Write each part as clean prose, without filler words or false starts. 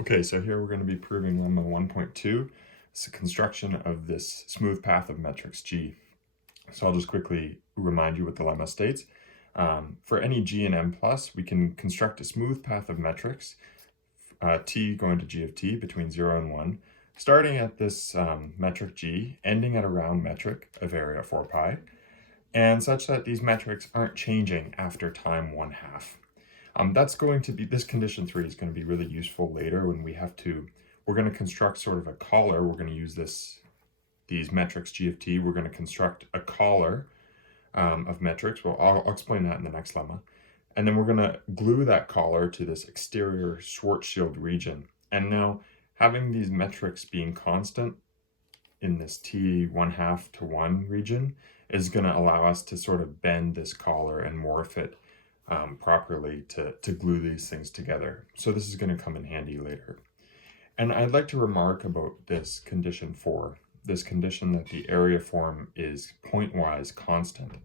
Okay, so here we're going to be proving Lemma 1.2. It's the construction of this smooth path of metrics G. So I'll just quickly remind you what the lemma states. For any G and M plus, we can construct a smooth path of metrics, T going to G of T between 0 and 1, starting at this metric G, ending at a round metric of area 4 pi, and such that these metrics aren't changing after time 1/2. That's going to be, this condition 3 is going to be really useful later when we're going to construct sort of a collar. We're going to use these metrics G of T. We're going to construct a collar of metrics. Well, I'll explain that in the next lemma. And then we're going to glue that collar to this exterior Schwarzschild region. And now having these metrics being constant in this T 1/2 to 1 region is going to allow us to sort of bend this collar and morph it properly to glue these things together. So this is going to come in handy later. And I'd like to remark about this condition 4, this condition that the area form is pointwise constant.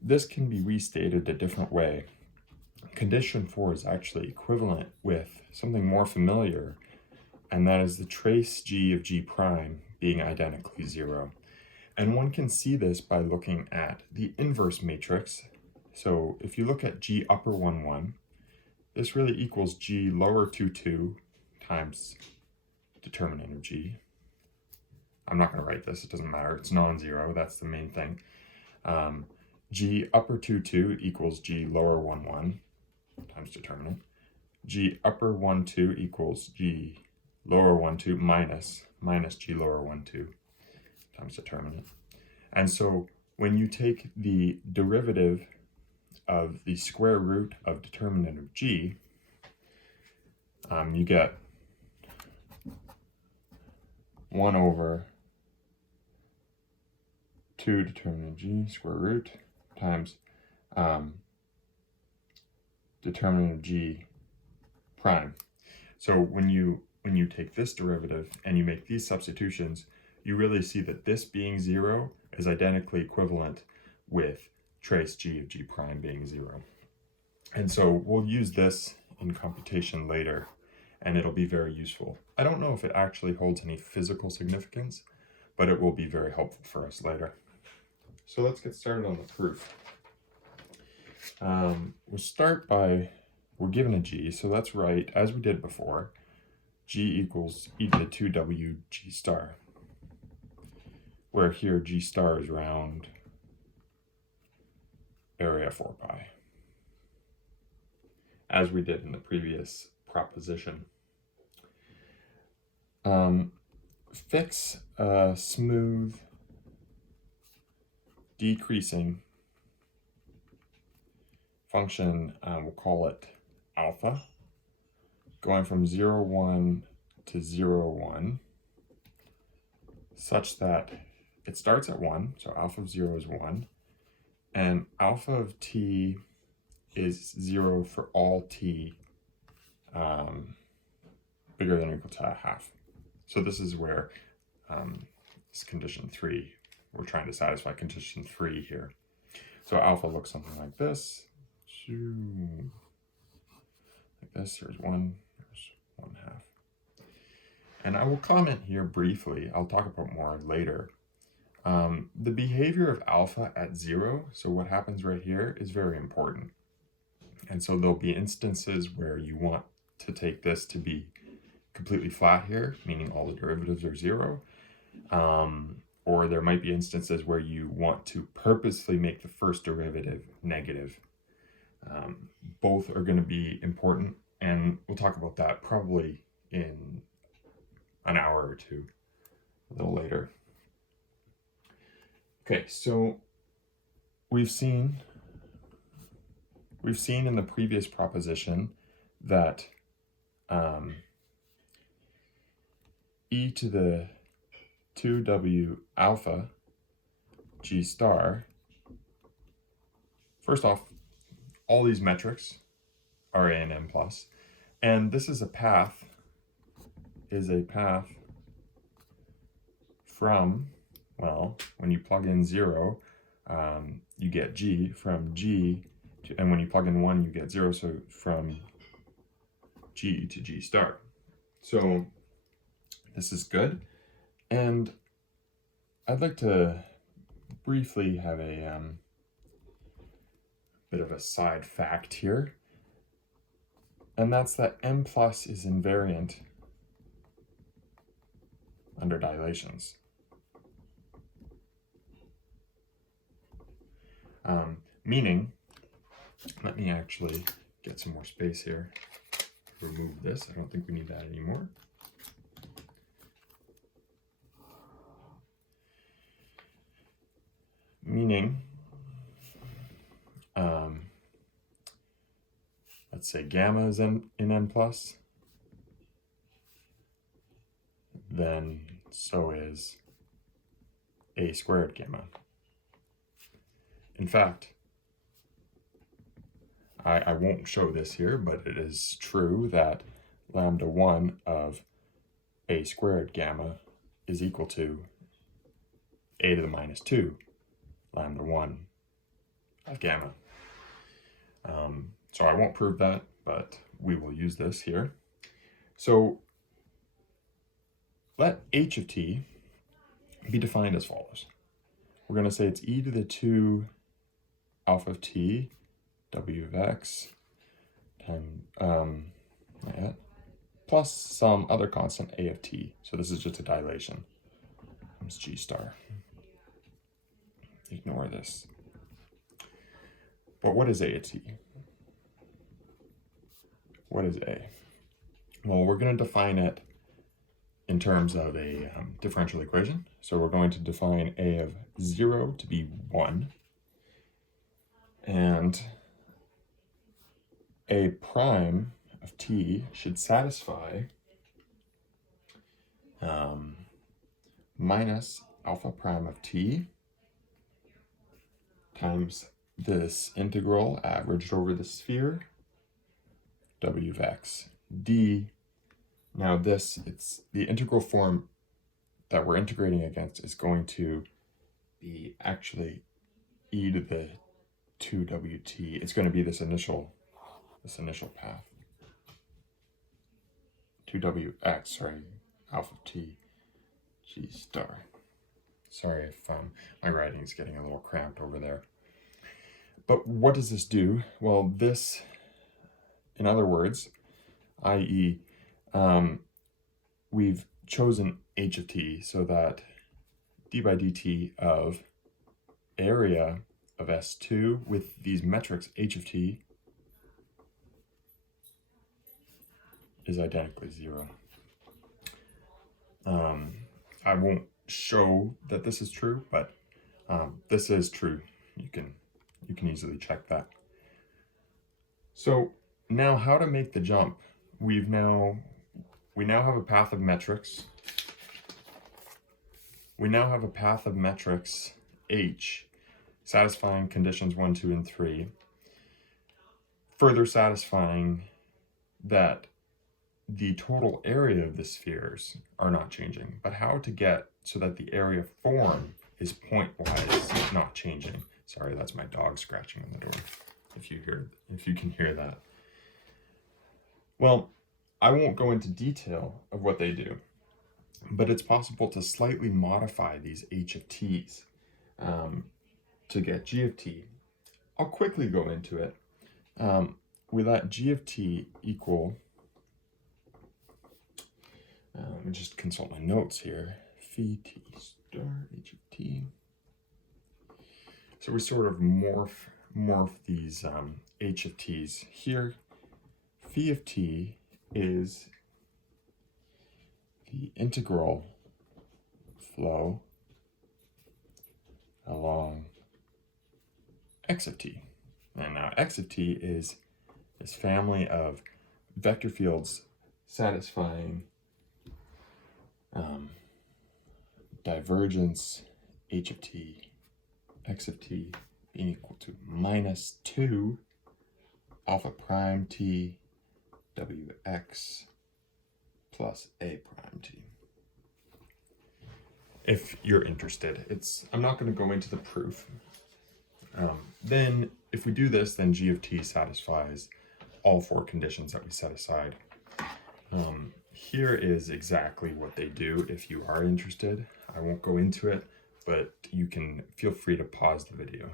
This can be restated a different way. Condition 4 is actually equivalent with something more familiar, and that is the trace G of G prime being identically 0. And one can see this by looking at the inverse matrix. So if you look at G upper 1, 1, this really equals G lower 2, 2 times determinant of G. I'm not going to write this, it doesn't matter, it's non-zero, that's the main thing. G upper 2, 2 equals G lower 1, 1 times determinant. G upper 1, 2 equals G lower 1, 2 minus G lower 1, 2 times determinant. And so when you take the derivative of the square root of determinant of G, you get 1 over 2 determinant of G square root times determinant of G prime. So when you take this derivative and you make these substitutions, you really see that this being 0 is identically equivalent with trace G of G prime being 0. And so we'll use this in computation later, and it'll be very useful. I don't know if it actually holds any physical significance, but it will be very helpful for us later. So let's get started on the proof. We'll start by, we're given a G, so let's write, as we did before, G equals e to the 2w G star, where here G star is round area 4 pi, as we did in the previous proposition. Fix a smooth decreasing function, we'll call it alpha, going from 0, 1 to 0, 1, such that it starts at 1, so alpha of 0 is 1, and alpha of t is 0 for all t bigger than or equal to 1/2. So this is where this condition 3, we're trying to satisfy condition 3 here. So alpha looks something like this. Like this, here's 1, here's 1/2. And I will comment here briefly, I'll talk about more later. The behavior of alpha at 0, so what happens right here, is very important. And so there'll be instances where you want to take this to be completely flat here, meaning all the derivatives are 0. Or there might be instances where you want to purposely make the first derivative negative. Both are going to be important, and we'll talk about that probably in an hour or two, a little later. Okay, so we've seen in the previous proposition that e to the 2w alpha G star, first off, all these metrics are A and M plus, and this is a path from, well, when you plug in 0, you get G from G to, and when you plug in 1, you get 0, so from G to G star. So this is good. And I'd like to briefly have a bit of a side fact here. And that's that M plus is invariant under dilations. Meaning, let me actually get some more space here. Remove this. I don't think we need that anymore. Meaning, let's say gamma is in N plus, then so is A squared gamma. In fact, I won't show this here, but it is true that lambda 1 of A squared gamma is equal to A to the minus 2 lambda 1 of gamma. So I won't prove that, but we will use this here. So let h of t be defined as follows. We're going to say it's e to the 2 alpha of t w of x time, plus some other constant a of t. So this is just a dilation. It's g star. Ignore this. But what is a of t? What is a? Well, we're going to define it in terms of a differential equation. So we're going to define a of 0 to be 1. And a prime of t should satisfy minus alpha prime of t times this integral averaged over the sphere w of x d. Now this, it's the integral form that we're integrating against is going to be actually e to the 2wt. It's going to be this initial path. 2wx, sorry, alpha t g star. Sorry if my writing's getting a little cramped over there. But what does this do? Well, this, in other words, i.e., we've chosen h of t so that d by dt of area of S2 with these metrics h of t is identically 0. I won't show that this is true, but this is true. You can easily check that. So now how to make the jump? We now have a path of metrics. We now have a path of metrics H satisfying conditions 1, 2, and 3, further satisfying that the total area of the spheres are not changing, but how to get so that the area form is pointwise not changing. Sorry, that's my dog scratching on the door, if you can hear that. Well, I won't go into detail of what they do, but it's possible to slightly modify these h of t's to get g of t. I'll quickly go into it. We let g of t equal, let me just consult my notes here, phi t star h of t. So we sort of morph these h of t's here. Phi of t is the integral flow along x of t. And now x of t is this family of vector fields satisfying divergence h of t, x of t being equal to minus 2 alpha prime t wx plus a prime t. If you're interested, I'm not going to go into the proof. Then if we do this, then g of t satisfies all 4 conditions that we set aside here is exactly what they do if you are interested. I won't go into it, but you can feel free to pause the video.